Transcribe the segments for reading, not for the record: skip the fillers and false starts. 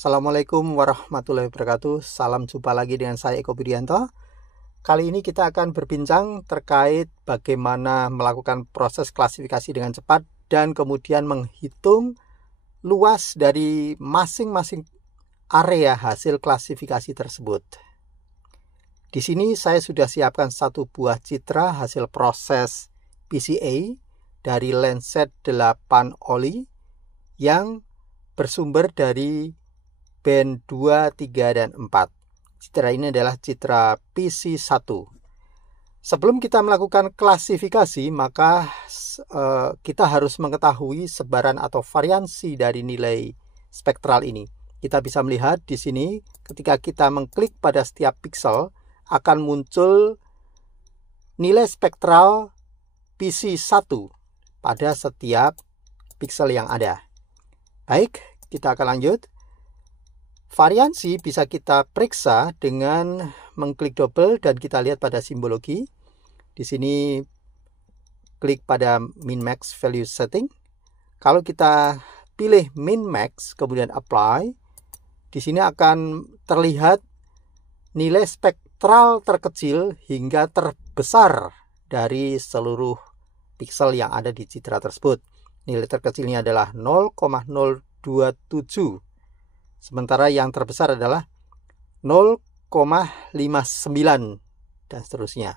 Assalamualaikum warahmatullahi wabarakatuh. Salam jumpa lagi dengan saya Eko Budianto. Kali ini kita akan berbincang terkait bagaimana melakukan proses klasifikasi dengan cepat dan kemudian menghitung luas dari masing-masing area hasil klasifikasi tersebut. Di sini saya sudah siapkan satu buah citra hasil proses PCA dari Lancet 8 oli yang bersumber dari band 2, 3, dan 4. Citra ini adalah citra PC1. Sebelum kita melakukan klasifikasi, maka kita harus mengetahui sebaran atau variansi dari nilai spektral ini. Kita bisa melihat di sini ketika kita mengklik pada setiap pixel akan muncul nilai spektral PC1 pada setiap pixel yang ada. Baik, kita akan lanjut. Variansi bisa kita periksa dengan mengklik double dan kita lihat pada simbologi. Di sini klik pada min max value setting. Kalau kita pilih min max kemudian apply, di sini akan terlihat nilai spektral terkecil hingga terbesar dari seluruh pixel yang ada di citra tersebut. Nilai terkecilnya adalah 0,027. Sementara yang terbesar adalah 0,59 dan seterusnya.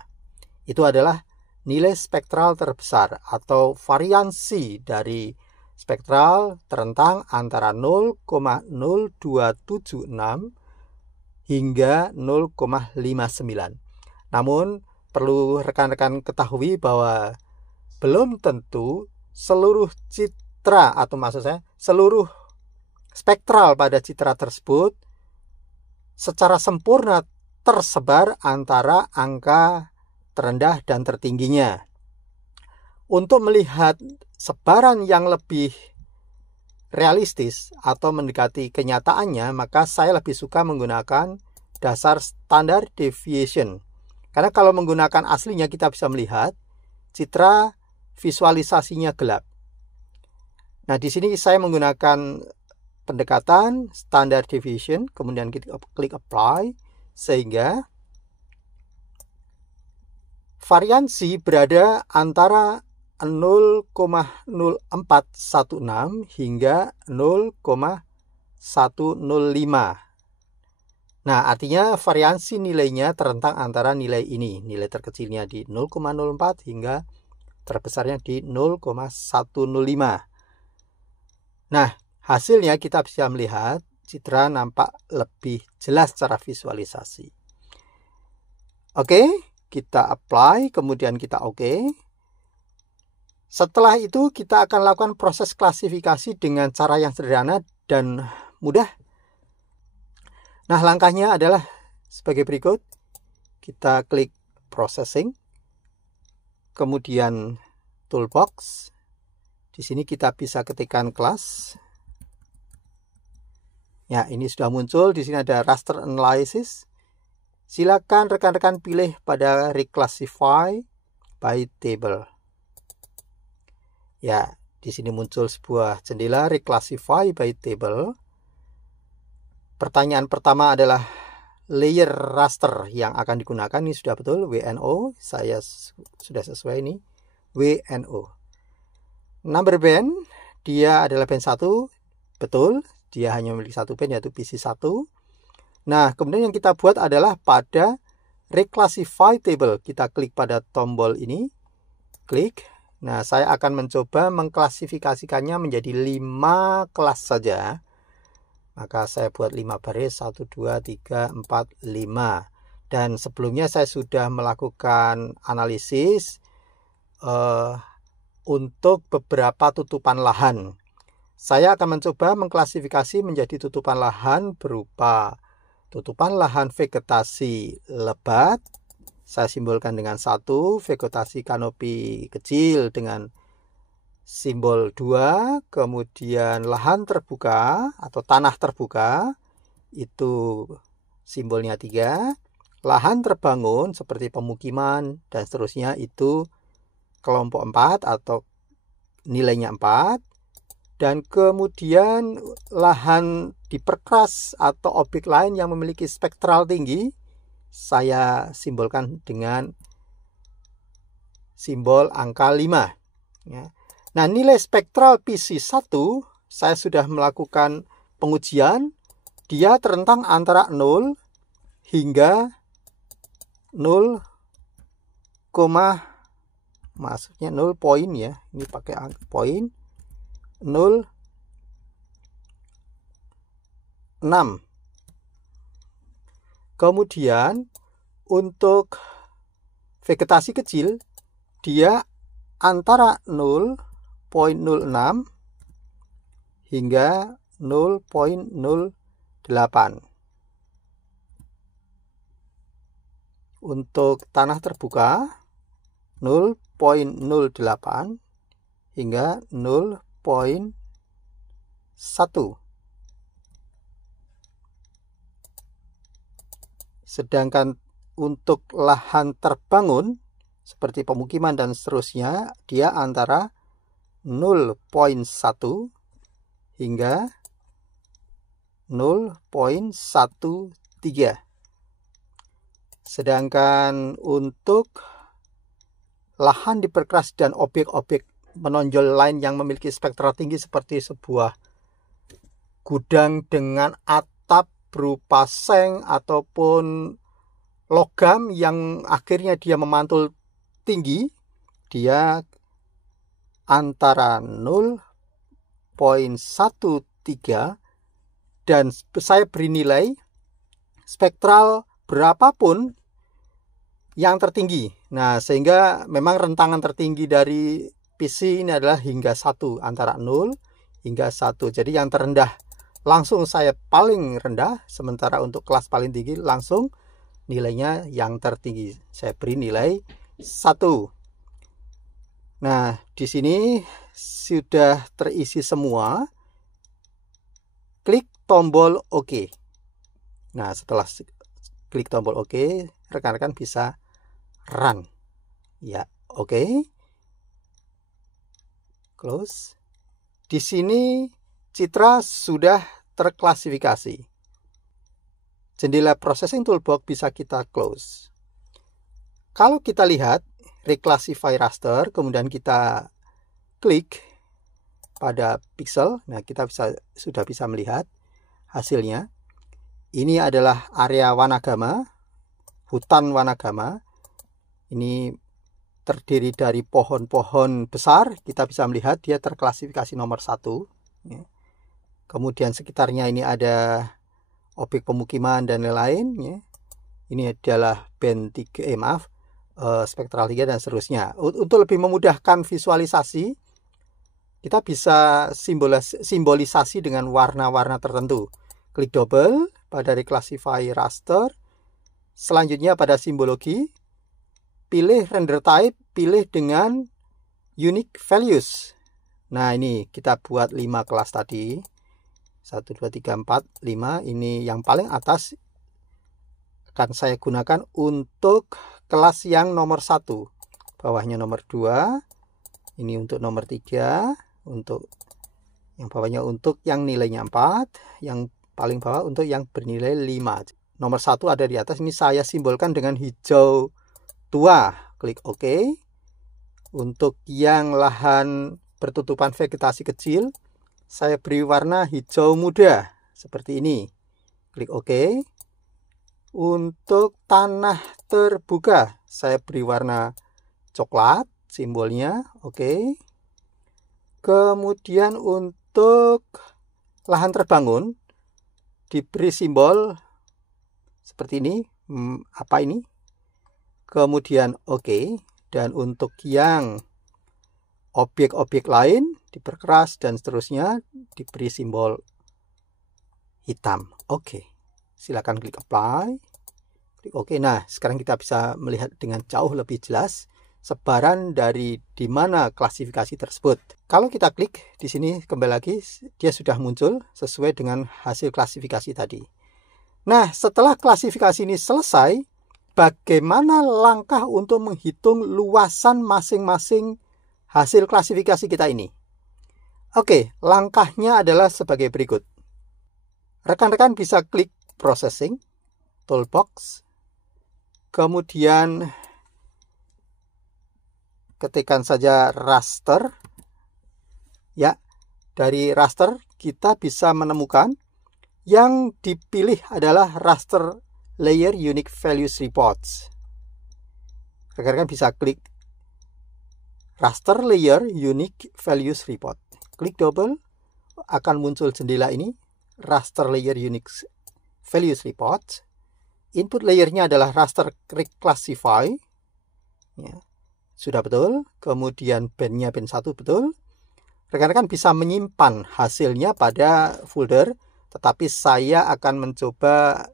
Itu adalah nilai spektral terbesar atau variansi dari spektral terentang antara 0,0276 hingga 0,59. Namun perlu rekan-rekan ketahui bahwa belum tentu seluruh citra atau maksud saya seluruh spektral pada citra tersebut secara sempurna tersebar antara angka terendah dan tertingginya. Untuk melihat sebaran yang lebih realistis atau mendekati kenyataannya, maka saya lebih suka menggunakan dasar standard deviation. Karena kalau menggunakan aslinya kita bisa melihat citra visualisasinya gelap. Nah, di sini saya menggunakan pendekatan standard deviation, kemudian kita klik apply, sehingga variansi berada antara 0,0416 hingga 0,105. Nah, artinya variansi nilainya terentang antara nilai ini. Nilai terkecilnya di 0,04 hingga terbesarnya di 0,105. Nah, hasilnya kita bisa melihat citra nampak lebih jelas secara visualisasi. Oke, kita apply, kemudian kita oke. Setelah itu kita akan lakukan proses klasifikasi dengan cara yang sederhana dan mudah. Nah, langkahnya adalah sebagai berikut. Kita klik processing, kemudian toolbox. Di sini kita bisa ketikkan kelas. Ya, ini sudah muncul. Di sini ada raster analysis. Silakan rekan-rekan pilih pada reclassify by table. Ya, di sini muncul sebuah jendela reclassify by table. Pertanyaan pertama adalah layer raster yang akan digunakan. Ini sudah betul, WNO. Saya sudah sesuai ini, WNO. Number band, dia adalah band 1. Betul. Dia hanya memiliki satu band yaitu PC1. Nah, kemudian yang kita buat adalah pada reclassify table. Kita klik pada tombol ini. Klik. Nah, saya akan mencoba mengklasifikasikannya menjadi 5 kelas saja. Maka saya buat 5 baris. 1, 2, 3, 4, 5. Dan sebelumnya saya sudah melakukan analisis untuk beberapa tutupan lahan. Saya akan mencoba mengklasifikasi menjadi tutupan lahan berupa tutupan lahan vegetasi lebat. Saya simbolkan dengan 1, vegetasi kanopi kecil dengan simbol 2, kemudian lahan terbuka atau tanah terbuka, itu simbolnya 3, lahan terbangun seperti pemukiman dan seterusnya itu kelompok 4 atau nilainya 4, dan kemudian lahan diperkeras atau objek lain yang memiliki spektral tinggi, saya simbolkan dengan simbol angka 5. Ya. Nah, nilai spektral PC1 saya sudah melakukan pengujian. Dia terentang antara 0 hingga 0, maksudnya 0 poin ya. Ini pakai angka poin 0,6. Kemudian untuk vegetasi kecil dia antara 0,06 hingga 0,08. Untuk tanah terbuka 0,08 hingga 0,1. Sedangkan untuk lahan terbangun seperti pemukiman dan seterusnya, dia antara 0,1 hingga 0,13. Sedangkan untuk lahan diperkeras dan objek-objek menonjol lain yang memiliki spektral tinggi seperti sebuah gudang dengan atap berupa seng ataupun logam yang akhirnya dia memantul tinggi, dia antara 0,13 dan saya beri nilai spektral berapapun yang tertinggi. Nah, sehingga memang rentangan tertinggi dari PC ini adalah hingga 1, antara 0 hingga 1. Jadi yang terendah langsung saya paling rendah, sementara untuk kelas paling tinggi langsung nilainya yang tertinggi. Saya beri nilai 1. Nah, di sini sudah terisi semua. Klik tombol OK. Nah, setelah klik tombol OK, rekan-rekan bisa run. Ya, OK. Close. Di sini citra sudah terklasifikasi. Jendela Processing Toolbox bisa kita close. Kalau kita lihat Reclassify Raster, kemudian kita klik pada pixel, nah kita sudah bisa melihat hasilnya. Ini adalah area Wanagama, hutan Wanagama. Ini terdiri dari pohon-pohon besar. Kita bisa melihat dia terklasifikasi nomor 1. Ya. Kemudian sekitarnya ini ada objek pemukiman dan lain-lain. Ya. Ini adalah band 3, spektral 3 dan seterusnya. Untuk lebih memudahkan visualisasi, kita bisa simbolisasi dengan warna-warna tertentu. Klik double pada Reclassify Raster. Selanjutnya pada simbologi, pilih render type, pilih dengan unique values. Nah, ini kita buat 5 kelas tadi. 1, 2, 3, 4, 5. Ini yang paling atas akan saya gunakan untuk kelas yang nomor 1. Bawahnya nomor 2. Ini untuk nomor 3. Untuk yang bawahnya untuk yang nilainya 4. Yang paling bawah untuk yang bernilai 5. Nomor 1 ada di atas. Ini saya simbolkan dengan hijau tua. Klik OK. Untuk yang lahan bertutupan vegetasi kecil, saya beri warna hijau muda seperti ini. Klik OK. Untuk tanah terbuka, saya beri warna coklat simbolnya. OK. Kemudian untuk lahan terbangun diberi simbol seperti ini. Apa ini? Kemudian OK. Dan untuk yang objek-objek lain diperkeras dan seterusnya diberi simbol hitam. Oke. Silakan klik apply. Klik OK. Nah, sekarang kita bisa melihat dengan jauh lebih jelas sebaran dari di mana klasifikasi tersebut. Kalau kita klik di sini kembali lagi, dia sudah muncul sesuai dengan hasil klasifikasi tadi. Nah, setelah klasifikasi ini selesai, bagaimana langkah untuk menghitung luasan masing-masing hasil klasifikasi kita ini? Oke, langkahnya adalah sebagai berikut. Rekan-rekan bisa klik Processing, Toolbox, kemudian ketikkan saja raster. Ya, dari raster kita bisa menemukan yang dipilih adalah Raster Layer Unique Values Reports. Rekan-rekan bisa klik Raster Layer Unique Values Report. Klik double, akan muncul jendela ini, Raster Layer Unique Values Report. Input layernya adalah Raster Reclassify. Ya, sudah betul. Kemudian bandnya band 1 betul. Rekan-rekan bisa menyimpan hasilnya pada folder, tetapi saya akan mencoba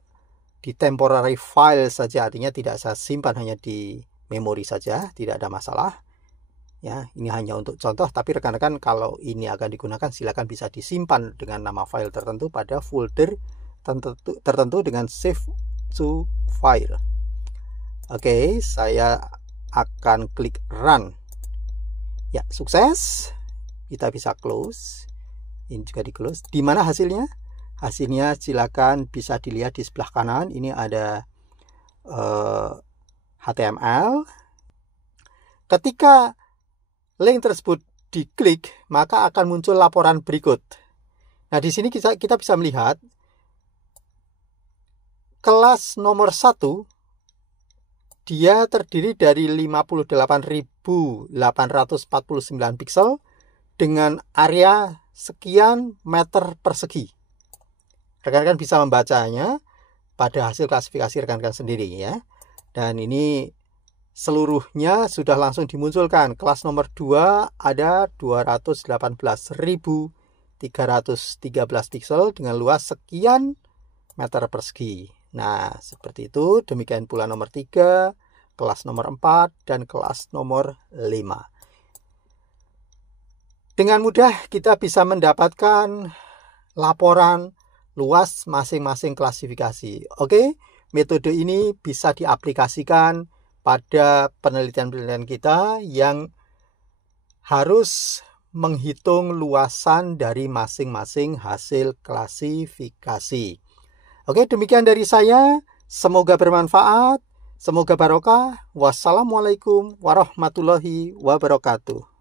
di temporary file saja, artinya tidak saya simpan hanya di memori saja, tidak ada masalah. Ya, ini hanya untuk contoh, tapi rekan-rekan kalau ini akan digunakan silakan bisa disimpan dengan nama file tertentu pada folder tertentu dengan save to file. Oke, saya akan klik run. Ya, sukses. Kita bisa close. Ini juga di close. Di mana hasilnya? Hasilnya silakan bisa dilihat di sebelah kanan. Ini ada HTML. Ketika link tersebut diklik, maka akan muncul laporan berikut. Nah, di sini kita bisa melihat kelas nomor 1 dia terdiri dari 58.849 piksel dengan area sekian meter persegi. Rekan-rekan bisa membacanya pada hasil klasifikasi rekan-rekan sendiri ya. Dan ini seluruhnya sudah langsung dimunculkan. Kelas nomor 2 ada 218.313 piksel dengan luas sekian meter persegi. Nah, seperti itu. Demikian pula nomor 3, kelas nomor 4, dan kelas nomor 5. Dengan mudah kita bisa mendapatkan laporan luas masing-masing klasifikasi. Oke, metode ini bisa diaplikasikan pada penelitian-penelitian kita yang harus menghitung luasan dari masing-masing hasil klasifikasi. Oke, demikian dari saya. Semoga bermanfaat, semoga barokah. Wassalamualaikum warahmatullahi wabarakatuh.